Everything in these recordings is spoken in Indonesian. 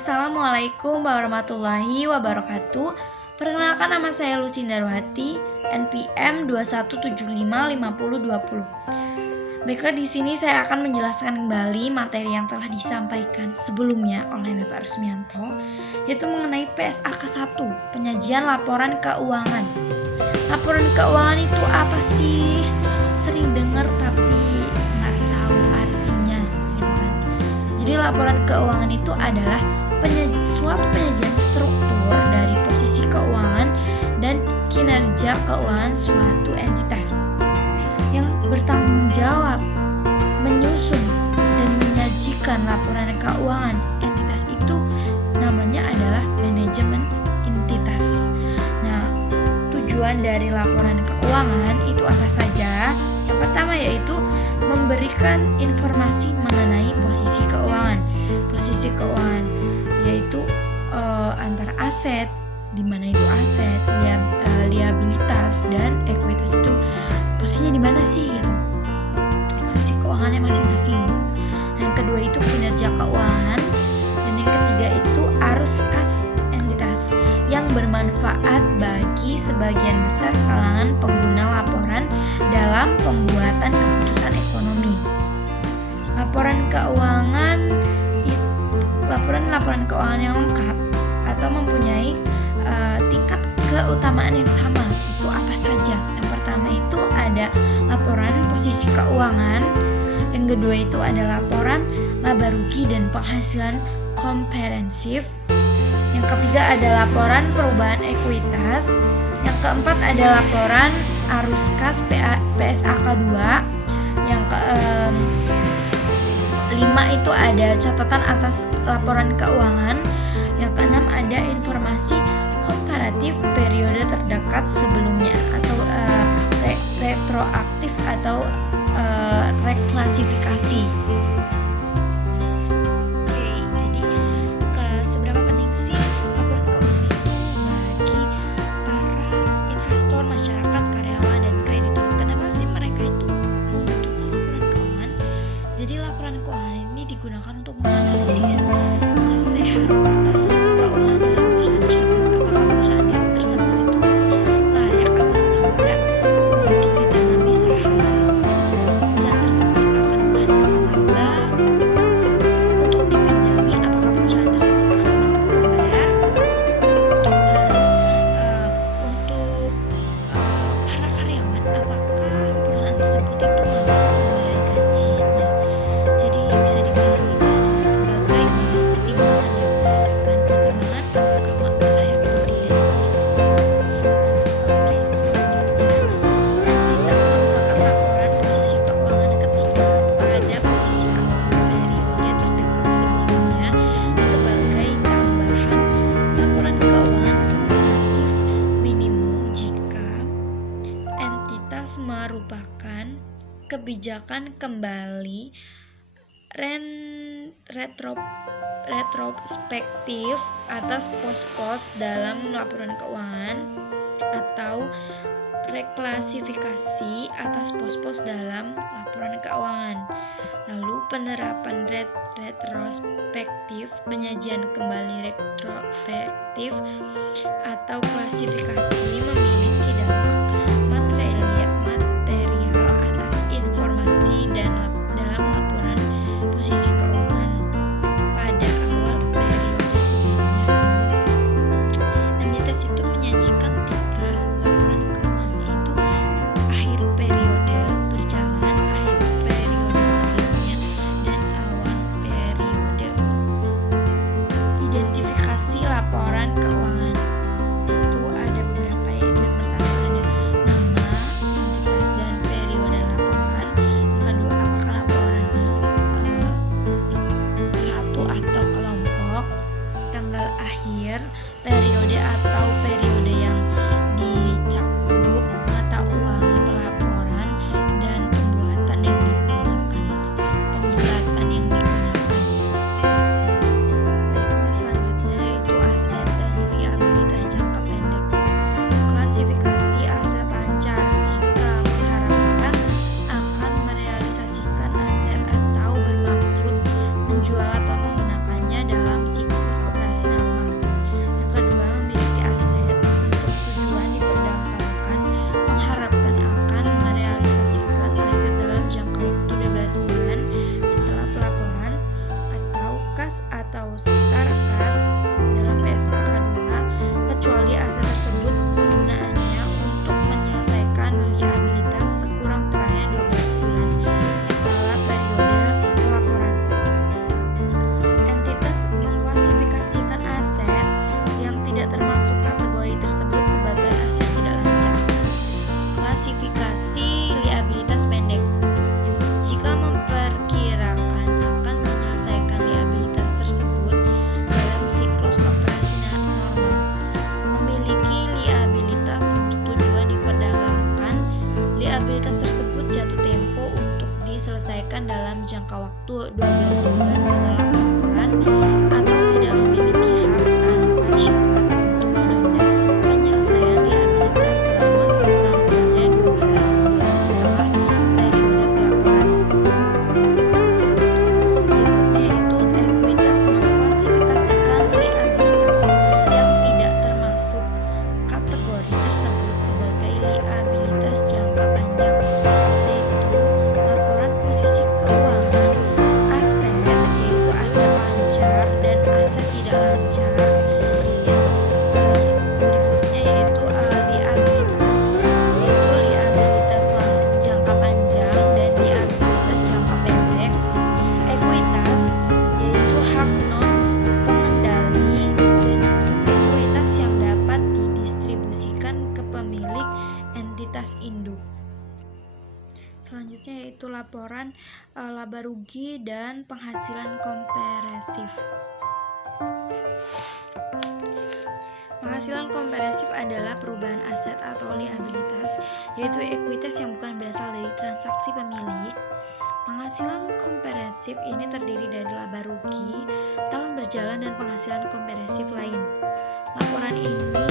Assalamualaikum warahmatullahi wabarakatuh. Perkenalkan, nama saya Lucinda Darwati, NPM 21755020. Baiklah, di sini saya akan menjelaskan kembali materi yang telah disampaikan sebelumnya oleh Bapak Rusmianto, yaitu mengenai PSAK 1, penyajian laporan keuangan. Laporan keuangan itu apa sih? Sering dengar tapi nggak tahu artinya, gitu kan. Jadi laporan keuangan itu adalah suatu penyajian struktur dari posisi keuangan dan kinerja keuangan suatu entitas yang bertanggung jawab menyusun dan menyajikan laporan keuangan entitas itu namanya adalah manajemen entitas. Nah, tujuan dari laporan keuangan itu apa saja? Yang pertama yaitu memberikan informasi mengenai posisi keuangan. Posisi keuangan yaitu antara aset, di mana itu aset, liabilitas dan ekuitas itu posisinya di mana sih gitu. Posisi keuangannya masing-masing. Yang kedua itu kinerja keuangan, dan yang ketiga itu arus kas entitas yang bermanfaat bagi sebagian besar kalangan pengguna laporan dalam pembuatan keputusan ekonomi. Laporan keuangan yang lengkap atau mempunyai tingkat keutamaan yang sama itu apa saja? Yang pertama itu ada laporan posisi keuangan, yang kedua itu ada laporan laba rugi dan penghasilan komprehensif, yang ketiga ada laporan perubahan ekuitas, yang keempat ada laporan arus kas PSAK 2, yang kelima itu ada catatan atas laporan keuangan, yang keenam ada informasi komparatif periode terdekat sebelumnya atau retroaktif atau reklasifikasi. Jadi seberapa penting sih laporan keuangan itu bagi para investor, masyarakat, karyawan, dan kreditur? Kenapa sih mereka itu butuh laporan keuangan? Jadi laporan keuangan ini digunakan untuk menganalisis merupakan kebijakan kembali retrospektif atas pos-pos dalam laporan keuangan atau reklasifikasi atas pos-pos dalam laporan keuangan. Lalu penerapan retrospektif, penyajian kembali retrospektif atau klasifikasi memiliki dampak material atas informasi dalam laporan posisi keuangan pada awal periode sebelumnya. Entitas itu menyajikan 3 laporan keuangan, yaitu akhir periode berjalan, akhir periode sebelumnya, dan awal periode. Identifikasi laporan keuangan itu ada beberapa, yaitu yang pertama ada laba rugi, dan penghasilan kompresif. Penghasilan kompresif adalah perubahan aset atau liabilitas, yaitu ekuitas yang bukan berasal dari transaksi pemilik. Penghasilan kompresif ini terdiri dari laba rugi, tahun berjalan, dan penghasilan kompresif lain. Laporan ini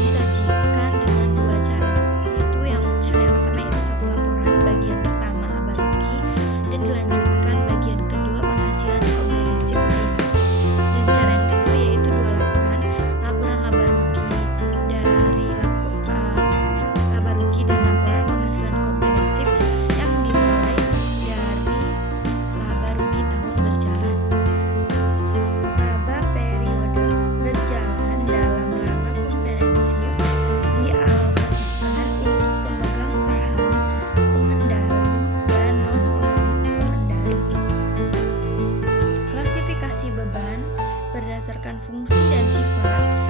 disajikan dengan dua cara, yaitu yang pertama yaitu satu laporan bagian pertama laba rugi dan dilanjutkan bagian kedua penghasilan kompresif lain. Dan cara yang kedua yaitu dua laporan laba rugi dari laba rugi dan laporan penghasilan kompresif yang dimulai dari laba rugi tahun berjalan. Laba periode berjalan dalam laba kompresif dialokasikan untuk pemegang saham, pengendali, dan non-pengendali. Klasifikasi beban berdasarkan fungsi dan sifat